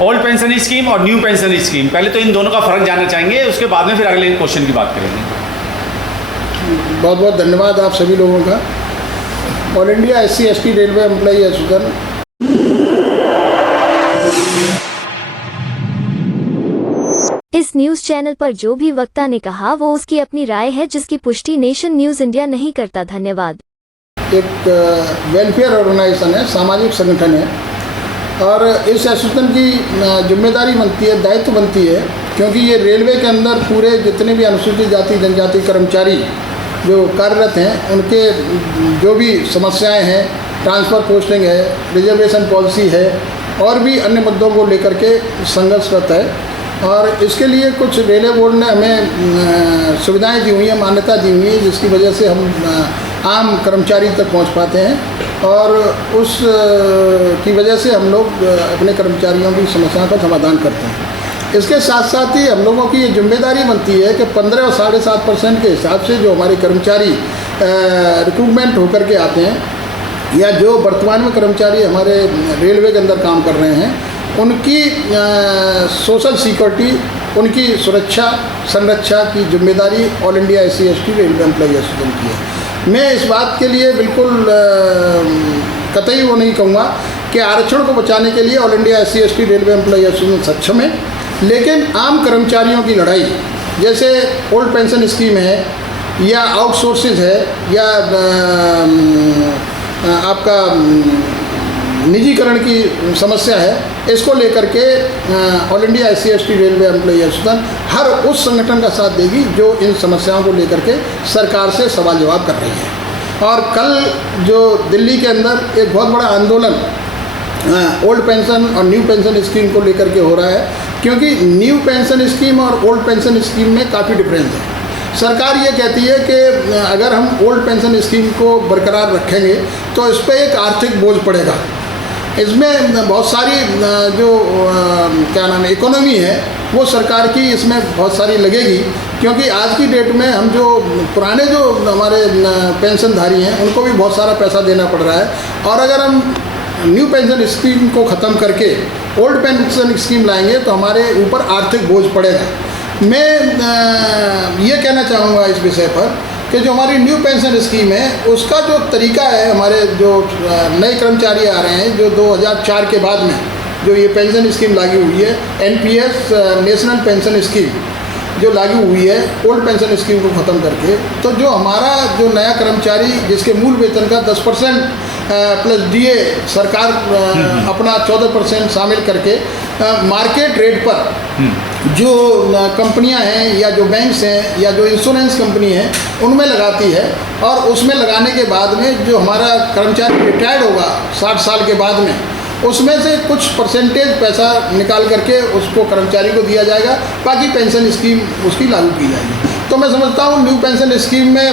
Old pension scheme और new pension scheme, पहले तो इन दोनों का फ़र्क जानना चाहेंगे, उसके बाद में फिर अगले क्वेश्चन की बात करेंगे। बहुत बहुत धन्यवाद आप सभी लोगों का। All India SC/ST railway employee association इस न्यूज चैनल पर जो भी वक्ता ने कहा वो उसकी अपनी राय है, जिसकी पुष्टि नेशन न्यूज इंडिया नहीं करता। धन्यवाद। एक वेलफेयर ऑर्गेनाइजेशन है, सामाजिक संगठन है, और इस एसोसिएशन की जिम्मेदारी बनती है, दायित्व बनती है, क्योंकि ये रेलवे के अंदर पूरे जितने भी अनुसूचित जाति जनजाति कर्मचारी जो कार्यरत हैं उनके जो भी समस्याएं हैं, ट्रांसफ़र पोस्टिंग है, रिजर्वेशन पॉलिसी है और भी अन्य मुद्दों को लेकर के संघर्षरत है। और इसके लिए कुछ रेलवे बोर्ड ने हमें सुविधाएं दी हुई हैं, मान्यता दी हुई है, जिसकी वजह से हम आम कर्मचारी तक पहुंच पाते हैं और उस की वजह से हम लोग अपने कर्मचारियों की समस्याओं का समाधान करते हैं। इसके साथ साथ ही हम लोगों की ये जिम्मेदारी बनती है कि 15 और 7.5% के हिसाब से जो हमारे कर्मचारी रिक्रूटमेंट होकर के आते हैं या जो वर्तमान में कर्मचारी हमारे रेलवे के अंदर काम कर रहे हैं, उनकी सोशल सिक्योरिटी, उनकी सुरक्षा संरक्षा की जिम्मेदारी all India SC/ST railway employee association की है। मैं इस बात के लिए बिल्कुल कतई वो नहीं कहूँगा कि आरक्षण को बचाने के लिए all India SC/ST railway employee association सक्षम है, लेकिन आम कर्मचारियों की लड़ाई, जैसे ओल्ड पेंशन स्कीम है या आउटसोर्सेज है या आपका निजीकरण की समस्या है, इसको लेकर के all India SC/ST railway employee association हर उस संगठन का साथ देगी जो इन समस्याओं को लेकर के सरकार से सवाल जवाब कर रही है। और कल जो दिल्ली के अंदर एक बहुत बड़ा आंदोलन ओल्ड पेंशन और न्यू पेंशन स्कीम को लेकर के हो रहा है, क्योंकि न्यू पेंशन स्कीम और ओल्ड पेंशन स्कीम में काफ़ी डिफरेंस है। सरकार ये कहती है कि अगर हम ओल्ड पेंशन स्कीम को बरकरार रखेंगे तो इस पर एक आर्थिक बोझ पड़ेगा, इसमें बहुत सारी जो क्या नाम है इकोनॉमी है वो सरकार की इसमें बहुत सारी लगेगी, क्योंकि आज की डेट में हम जो पुराने जो हमारे पेंशनधारी हैं उनको भी बहुत सारा पैसा देना पड़ रहा है, और अगर हम न्यू पेंशन स्कीम को ख़त्म करके ओल्ड पेंशन स्कीम लाएंगे तो हमारे ऊपर आर्थिक बोझ पड़ेगा। मैं ये कहना चाहूँगा इस विषय पर कि जो हमारी न्यू पेंशन स्कीम है उसका जो तरीका है, हमारे जो नए कर्मचारी आ रहे हैं जो 2004 के बाद में जो ये पेंशन स्कीम लागू हुई है, NPS नेशनल पेंशन स्कीम जो लागू हुई है ओल्ड पेंशन स्कीम को ख़त्म करके, तो जो हमारा जो नया कर्मचारी जिसके मूल वेतन का 10% प्लस DA सरकार अपना 14% शामिल करके मार्केट रेट पर जो कंपनियां हैं या जो बैंक्स हैं या जो इंश्योरेंस कंपनी है उनमें लगाती है, और उसमें लगाने के बाद में जो हमारा कर्मचारी रिटायर्ड होगा 60 साल के बाद में, उसमें से कुछ परसेंटेज पैसा निकाल करके उसको कर्मचारी को दिया जाएगा, बाकी पेंशन स्कीम उसकी लागू की जाएगी। तो मैं समझता हूँ न्यू पेंशन स्कीम में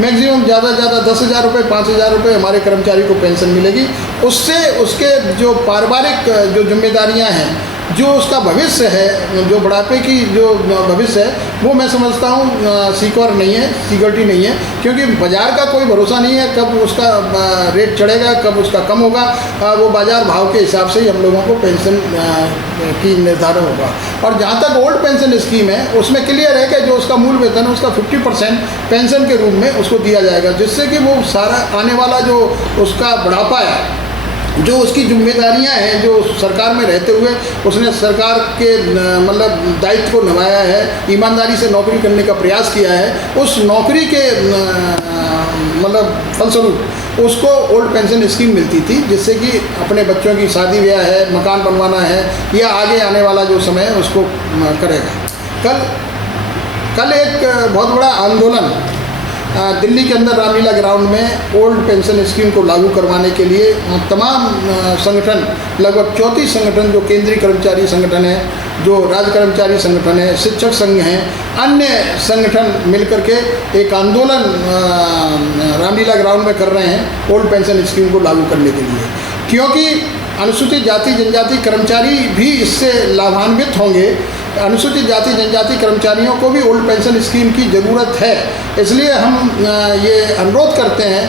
मैक्सिमम ज़्यादा से ज़्यादा 10,000 रुपये 5,000 रुपये हमारे कर्मचारी को पेंशन मिलेगी। उससे उसके जो पारिवारिक जो जिम्मेदारियाँ हैं, जो उसका भविष्य है, जो बुढ़ापे की जो भविष्य है, वो मैं समझता हूँ सिक्योर नहीं है, सिक्योरिटी नहीं है, क्योंकि बाज़ार का कोई भरोसा नहीं है कब उसका रेट चढ़ेगा कब उसका कम होगा। वो बाज़ार भाव के हिसाब से ही हम लोगों को पेंशन की निर्धारण होगा। और जहाँ तक ओल्ड पेंशन स्कीम है उसमें क्लियर है कि जो उसका मूल वेतन है उसका 50% पेंशन के रूप में उसको दिया जाएगा, जिससे कि वो सारा आने वाला जो उसका बुढ़ापा है, जो उसकी जिम्मेदारियां हैं, जो सरकार में रहते हुए उसने सरकार के मतलब दायित्व को निभाया है, ईमानदारी से नौकरी करने का प्रयास किया है, उस नौकरी के मतलब फलस्वरूप उसको ओल्ड पेंशन स्कीम मिलती थी, जिससे कि अपने बच्चों की शादी ब्याह है, मकान बनवाना है या आगे आने वाला जो समय है उसको करेगा। कल एक बहुत बड़ा आंदोलन दिल्ली के अंदर रामलीला ग्राउंड में ओल्ड पेंशन स्कीम को लागू करवाने के लिए तमाम संगठन, लगभग 34 संगठन जो केंद्रीय कर्मचारी संगठन है, जो राज्य कर्मचारी संगठन है, शिक्षक संघ हैं, अन्य संगठन मिलकर के एक आंदोलन रामलीला ग्राउंड में कर रहे हैं ओल्ड पेंशन स्कीम को लागू करने के लिए, क्योंकि अनुसूचित जाति जनजाति कर्मचारी भी इससे लाभान्वित होंगे अनुसूचित जाति जनजाति कर्मचारियों को भी ओल्ड पेंशन स्कीम की ज़रूरत है। इसलिए हम ये अनुरोध करते हैं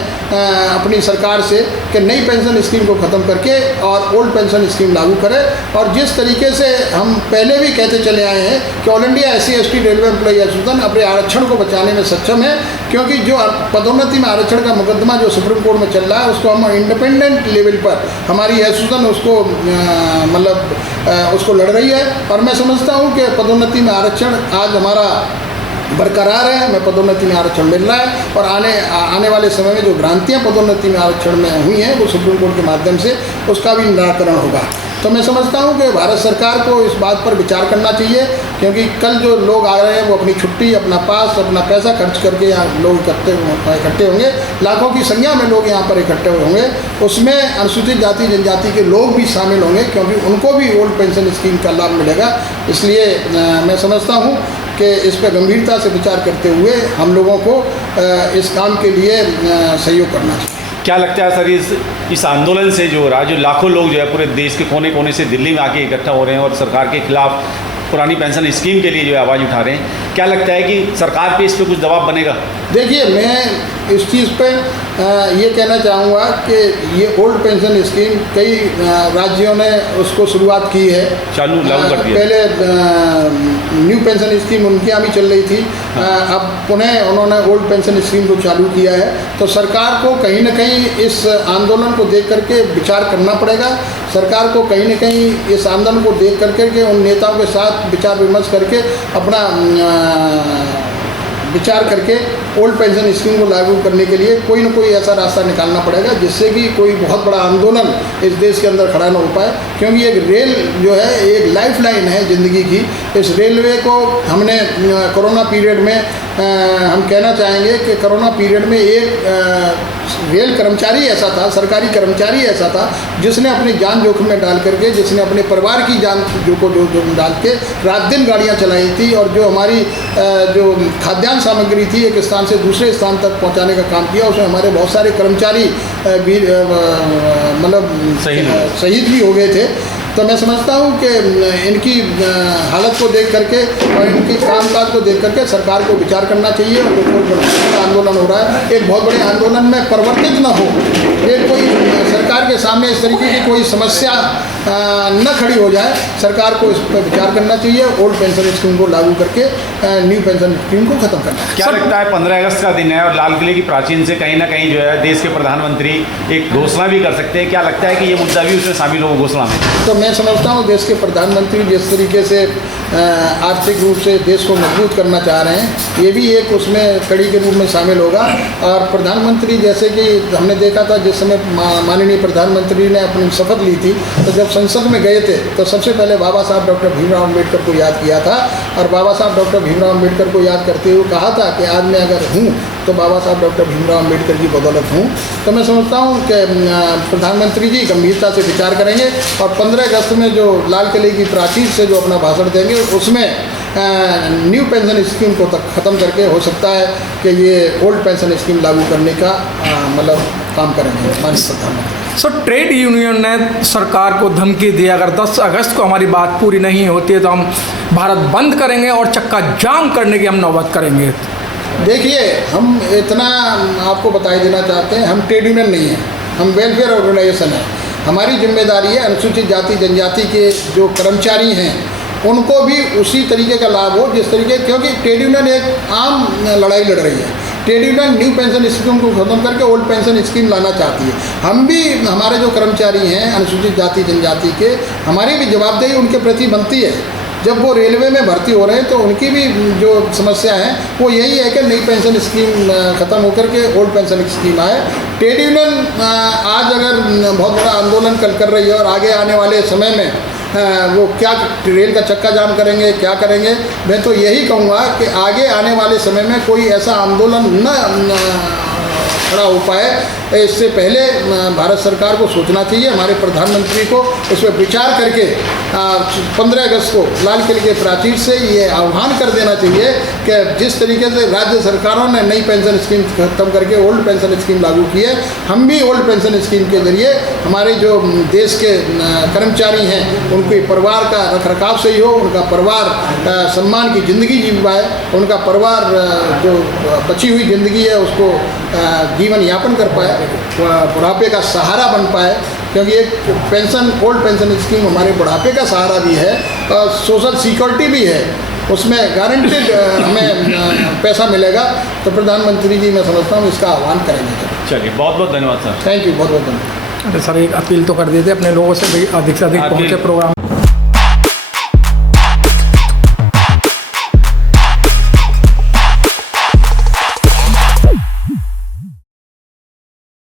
अपनी सरकार से कि नई पेंशन स्कीम को ख़त्म करके और ओल्ड पेंशन स्कीम लागू करें। और जिस तरीके से हम पहले भी कहते चले आए हैं कि all India SC/ST railway employee association अपने आरक्षण को बचाने में सक्षम है, क्योंकि जो पदोन्नति में आरक्षण का मुकदमा जो सुप्रीम कोर्ट में चल रहा है उसको हम इंडिपेंडेंट लेवल पर हमारी एसोसिएशन उसको उसको लड़ रही है। और मैं समझता हूँ कि पदोन्नति में आरक्षण आज हमारा बरकरार है, हमें पदोन्नति में आरक्षण मिल रहा है और आने वाले समय में जो भ्रांतियाँ पदोन्नति में आरक्षण में हुई हैं वो सुप्रीम कोर्ट के माध्यम से उसका भी निराकरण होगा। तो मैं समझता हूँ कि भारत सरकार को इस बात पर विचार करना चाहिए, क्योंकि कल जो लोग आ रहे हैं वो अपनी छुट्टी, अपना पास, अपना पैसा खर्च करके यहाँ लोग इकट्ठे होंगे, लाखों की संख्या में लोग यहाँ पर इकट्ठे होंगे। उसमें अनुसूचित जाति जनजाति के लोग भी शामिल होंगे, क्योंकि उनको भी ओल्ड पेंशन स्कीम का लाभ मिलेगा। इसलिए मैं समझता हूँ कि इस पर गंभीरता से विचार करते हुए हम लोगों को इस काम के लिए सहयोग करना चाहिए। क्या लगता है सर, इस आंदोलन से जो हो रहा है, जो लाखों लोग जो है पूरे देश के कोने कोने से दिल्ली में आके इकट्ठा हो रहे हैं और सरकार के खिलाफ पुरानी पेंशन स्कीम के लिए जो आवाज़ उठा रहे हैं, क्या लगता है कि सरकार पे इस पर कुछ दबाव बनेगा? देखिए, मैं इस चीज़ पे ये कहना चाहूँगा कि ये ओल्ड पेंशन स्कीम कई राज्यों ने उसको शुरुआत की है, चालू लागू कर दिया। पहले न्यू पेंशन स्कीम उनकी यहाँ भी चल रही थी, अब पुनः उन्होंने ओल्ड पेंशन स्कीम को चालू किया है। तो सरकार को कहीं ना कहीं इस आंदोलन को देख करके विचार करना पड़ेगा। सरकार को कहीं ना कहीं इस आंदोलन को देख करके उन नेताओं के साथ विचार विमर्श करके अपना विचार करके ओल्ड पेंशन स्कीम को लागू करने के लिए कोई ना कोई ऐसा रास्ता निकालना पड़ेगा जिससे कि कोई बहुत बड़ा आंदोलन इस देश के अंदर खड़ा ना हो पाए। क्योंकि एक रेल जो है एक लाइफ लाइन है ज़िंदगी की। इस रेलवे को हमने कोरोना पीरियड में हम कहना चाहेंगे कि कोरोना पीरियड में एक रेल कर्मचारी ऐसा था, सरकारी कर्मचारी ऐसा था, जिसने अपनी जान जोखिम में डाल करके, जिसने अपने परिवार की जान जोखिम डाल के रात दिन गाड़ियाँ चलाई थी और जो हमारी जो खाद्यान्न सामग्री थी एक स्थान से दूसरे स्थान तक पहुंचाने का काम किया। उसमें हमारे बहुत सारे कर्मचारी भी मतलब शहीद भी हो गए थे। तो मैं समझता हूँ कि इनकी हालत को देख करके और इनके कामकाज को देख करके सरकार को विचार करना चाहिए। और जो बहुत बड़ा आंदोलन हो रहा है, एक बहुत बड़े आंदोलन में परिवर्तित न हो, ये कोई सरकार के सामने इस तरीके की कोई समस्या न खड़ी हो जाए। सरकार को इस पर विचार करना चाहिए, ओल्ड पेंशन स्कीम को लागू करके न्यू पेंशन स्कीम को खत्म करना। क्या लगता है 15 अगस्त का दिन है और लाल किले की प्राचीन से कहीं ना कहीं जो है देश के प्रधानमंत्री एक घोषणा भी कर सकते हैं, क्या लगता है कि ये मुद्दा भी उसमें शामिल हो घोषणा में? तो मैं समझता हूँ देश के प्रधानमंत्री जिस तरीके से आर्थिक रूप से देश को मजबूत करना चाह रहे हैं, ये भी एक उसमें कड़ी के रूप में शामिल होगा। और प्रधानमंत्री जैसे कि हमने देखा था जिस समय माननीय प्रधानमंत्री ने अपनी शपथ ली थी, तो जब संसद में गए थे तो सबसे पहले बाबा साहब डॉक्टर भीमराव अम्बेडकर को याद किया था। और बाबा साहब डॉक्टर भीमराव अम्बेडकर को याद करते हुए कहा था कि आज मैं अगर हूँ तो बाबा साहब डॉक्टर भीमराव अम्बेडकर की बदौलत हूँ। तो मैं समझता हूँ कि प्रधानमंत्री जी गंभीरता से विचार करेंगे और 15 अगस्त में जो लाल किले की प्राचीर से जो अपना भाषण देंगे उसमें न्यू पेंशन स्कीम को तक ख़त्म करके हो सकता है कि ये ओल्ड पेंशन स्कीम लागू करने का मतलब काम करेंगे माननीय प्रधानमंत्री। सो ट्रेड यूनियन ने सरकार को धमकी दी, अगर 10 अगस्त को हमारी बात पूरी नहीं होती है तो हम भारत बंद करेंगे और चक्का जाम करने की हम नौबत करेंगे। देखिए, हम इतना आपको बताई देना चाहते हैं, हम ट्रेड यूनियन नहीं हैं, हम वेलफेयर ऑर्गेनाइजेशन है। हमारी जिम्मेदारी है अनुसूचित जाति जनजाति के जो कर्मचारी हैं उनको भी उसी तरीके का लाभ हो जिस तरीके, क्योंकि ट्रेड यूनियन एक आम लड़ाई लड़ रही है। Trade union new pension scheme को खत्म करके ओल्ड पेंशन स्कीम लाना चाहती है। हम भी, हमारे जो कर्मचारी हैं अनुसूचित जाति जनजाति के, हमारी भी जवाबदेही उनके प्रति बनती है। जब वो रेलवे में भर्ती हो रहे हैं तो उनकी भी जो समस्या है वो यही है कि नई पेंशन स्कीम ख़त्म होकर के ओल्ड पेंशन स्कीम आए। ट्रेड यूनियन आज अगर बहुत बड़ा आंदोलन कल कर रही है और आगे आने वाले समय में वो क्या रेल का चक्का जाम करेंगे, क्या करेंगे, मैं तो यही कहूँगा कि आगे आने वाले समय में कोई ऐसा आंदोलन न खड़ा हो पाए। इससे पहले भारत सरकार को सोचना चाहिए, हमारे प्रधानमंत्री को इस पर विचार करके 15 अगस्त को लाल किले के प्राचीर से ये आह्वान कर देना चाहिए कि जिस तरीके से राज्य सरकारों ने नई पेंशन स्कीम खत्म करके ओल्ड पेंशन स्कीम लागू की है, हम भी ओल्ड पेंशन स्कीम के जरिए हमारे जो देश के कर्मचारी हैं उनके परिवार का रखरखाव सही हो, उनका परिवार सम्मान की ज़िंदगी जी पाए, उनका परिवार जो बची हुई ज़िंदगी है उसको जीवन यापन कर पाए, बुढ़ापे का सहारा बन पाए। क्योंकि एक पेंशन ओल्ड पेंशन स्कीम हमारे बुढ़ापे का सहारा भी है और सोशल सिक्योरिटी भी है, उसमें गारंटेड हमें पैसा मिलेगा। तो प्रधानमंत्री जी मैं समझता हूँ इसका आह्वान करेंगे। चलिए बहुत बहुत धन्यवाद सर। थैंक यू, बहुत बहुत धन्यवाद। अरे सर एक अपील तो कर देते अपने लोगों से भाई अधिक से अधिक अपील। पहुँचे प्रोग्राम